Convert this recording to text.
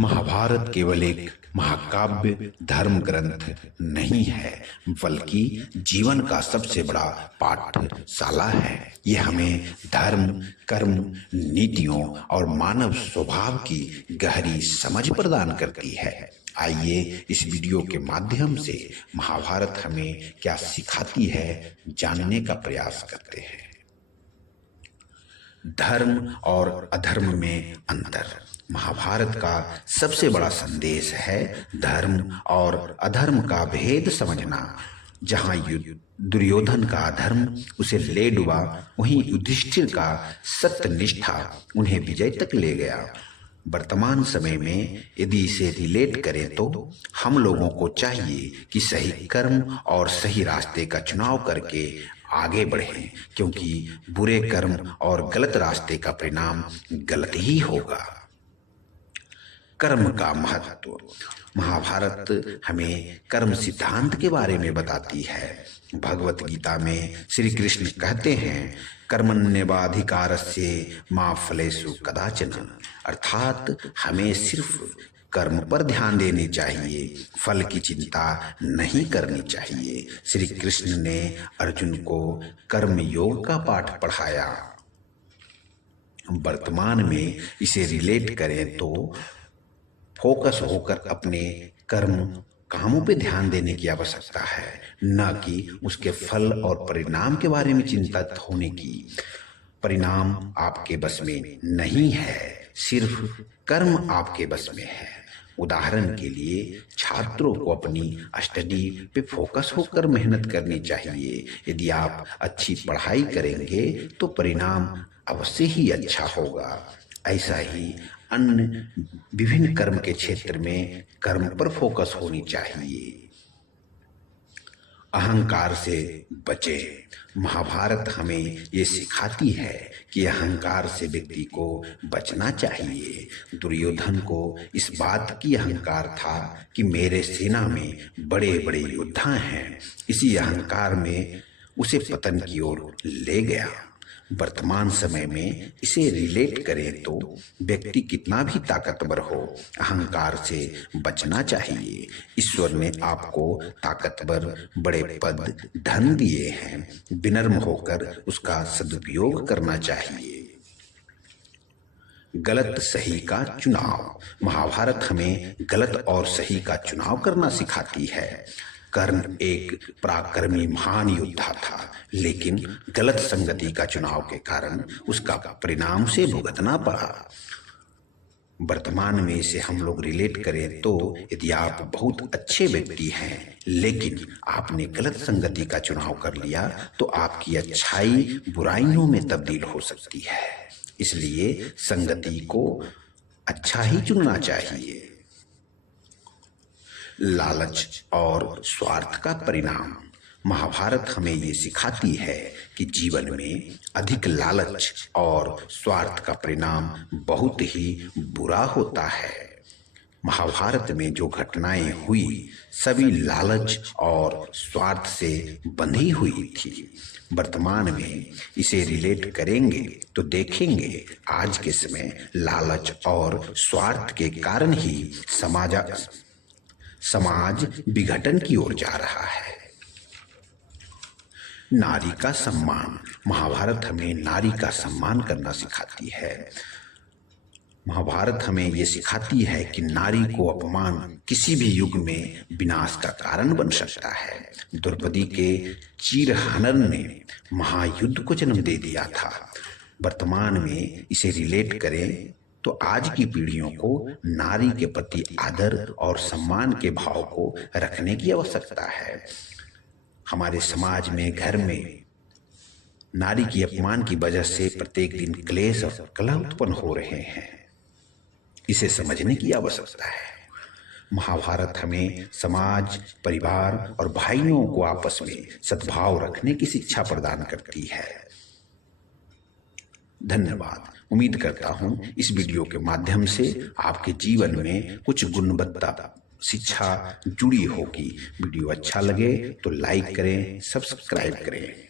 महाभारत केवल एक महाकाव्य धर्म ग्रंथ नहीं है, बल्कि जीवन का सबसे बड़ा पाठशाला है। ये हमें धर्म, कर्म, नीतियों और मानव स्वभाव की गहरी समझ प्रदान करती है। आइए इस वीडियो के माध्यम से महाभारत हमें क्या सिखाती है, जानने का प्रयास करते हैं। धर्म और अधर्म में अंतर। महाभारत का सबसे बड़ा संदेश है धर्म और अधर्म का भेद समझना। जहां दुर्योधन का अधर्म उसे ले डूबा, वहीं युधिष्ठिर का सत्यनिष्ठा उन्हें विजय तक ले गया। वर्तमान समय में यदि इसे रिलेट करें तो हम लोगों को चाहिए कि सही कर्म और सही रास्ते का चुनाव करके आगे बढ़ें, क्योंकि बुरे कर्म और गलत रास्ते का परिणाम गलत ही होगा। कर्म का महत्व। महाभारत हमें कर्म सिद्धांत के बारे में बताती है। भगवत गीता में श्री कृष्ण कहते हैं, कर्मण्येवाधिकारस्य मा फलेषु कदाचन, अर्थात हमें सिर्फ कर्म पर ध्यान देनी चाहिए, फल की चिंता नहीं करनी चाहिए। श्री कृष्ण ने अर्जुन को कर्म योग का पाठ पढ़ाया। वर्तमान में इसे रिलेट करें तो फोकस होकर अपने कर्म कामों पे ध्यान देने की आवश्यकता है, न कि उसके फल और परिणाम के बारे में चिंतित होने की। परिणाम आपके बस में नहीं है, सिर्फ कर्म आपके बस में है। उदाहरण के लिए छात्रों को अपनी स्टडी पे फोकस होकर मेहनत करनी चाहिए। यदि आप अच्छी पढ़ाई करेंगे तो परिणाम अवश्य ही अच्छा होगा। ऐसा ही अन्य विभिन्न कर्म के क्षेत्र में कर्म पर फोकस होनी चाहिए। अहंकार से बचे। महाभारत हमें ये सिखाती है कि अहंकार से व्यक्ति को बचना चाहिए। दुर्योधन को इस बात की अहंकार था कि मेरे सेना में बड़े बड़े योद्धा हैं। इसी अहंकार में उसे पतन की ओर ले गया। वर्तमान समय में इसे रिलेट करें तो व्यक्ति कितना भी ताकतवर हो, अहंकार से बचना चाहिए। ईश्वर ने आपको ताकतवर, बड़े पद, धन दिए हैं। विनम्र होकर उसका सदुपयोग करना चाहिए। गलत सही का चुनाव। महाभारत हमें गलत और सही का चुनाव करना सिखाती है। कर्ण एक पराक्रमी महान योद्धा था, लेकिन गलत संगति का चुनाव के कारण उसका परिणाम से भुगतना पड़ा। वर्तमान में इसे हम लोग रिलेट करें तो यदि आप बहुत अच्छे व्यक्ति हैं, लेकिन आपने गलत संगति का चुनाव कर लिया तो आपकी अच्छाई बुराइयों में तब्दील हो सकती है। इसलिए संगति को अच्छा ही चुनना चाहिए। लालच और स्वार्थ का परिणाम। महाभारत हमें ये सिखाती है कि जीवन में अधिक लालच और स्वार्थ का परिणाम बहुत ही बुरा होता है। महाभारत में जो घटनाएं हुई सभी लालच और स्वार्थ से बंधी हुई थी। वर्तमान में इसे रिलेट करेंगे तो देखेंगे आज के समय लालच और स्वार्थ के कारण ही समाज विघटन की ओर जा रहा है। नारी का सम्मान। महाभारत हमें नारी का सम्मान करना सिखाती है। महाभारत हमें यह सिखाती है कि नारी को अपमान किसी भी युग में विनाश का कारण बन सकता है। द्रौपदी के चीरहनन ने महायुद्ध को जन्म दे दिया था। वर्तमान में इसे रिलेट करें तो आज की पीढ़ियों को नारी के प्रति आदर और सम्मान के भाव को रखने की आवश्यकता है। हमारे समाज में, घर में नारी की अपमान की वजह से प्रत्येक दिन क्लेश और कलह उत्पन्न हो रहे हैं। इसे समझने की आवश्यकता है। महाभारत हमें समाज, परिवार और भाइयों को आपस में सद्भाव रखने की शिक्षा प्रदान करती है। धन्यवाद। उम्मीद करता हूं इस वीडियो के माध्यम से आपके जीवन में कुछ गुणवत्ता शिक्षा जुड़ी होगी। वीडियो अच्छा लगे तो लाइक करें, सब्सक्राइब करें।